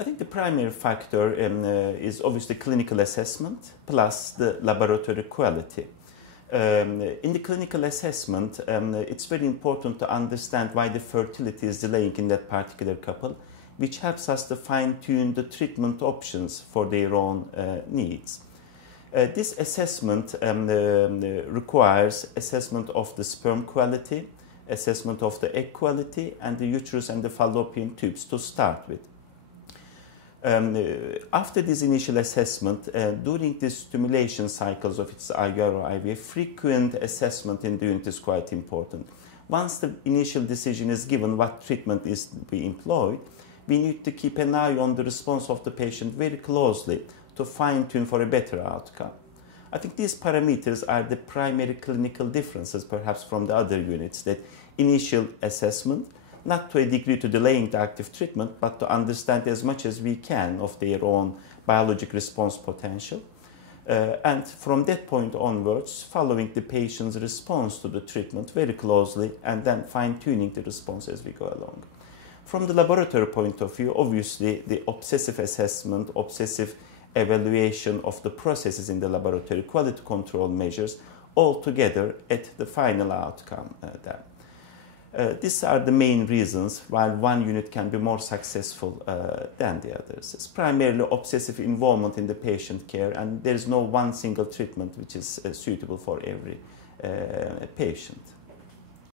I think the primary factor is obviously clinical assessment plus the laboratory quality. In the clinical assessment, it's very important to understand why the fertility is delaying in that particular couple, which helps us to fine-tune the treatment options for their own needs. This assessment requires assessment of the sperm quality, assessment of the egg quality, and the uterus and the fallopian tubes to start with. After this initial assessment, during the stimulation cycles of its IUR or IVF, frequent assessment in the unit is quite important. Once the initial decision is given what treatment is to be employed, we need to keep an eye on the response of the patient very closely to fine-tune for a better outcome. I think these parameters are the primary clinical differences perhaps from the other units, that initial assessment, not to a degree to delaying the active treatment, but to understand as much as we can of their own biologic response potential. And from that point onwards, following the patient's response to the treatment very closely and then fine-tuning the response as we go along. From the laboratory point of view, obviously the obsessive assessment, obsessive evaluation of the processes in the laboratory, quality control measures, all together at the final outcome there. These are the main reasons why one unit can be more successful than the others. It's primarily obsessive involvement in the patient care, and there is no one single treatment which is suitable for every patient.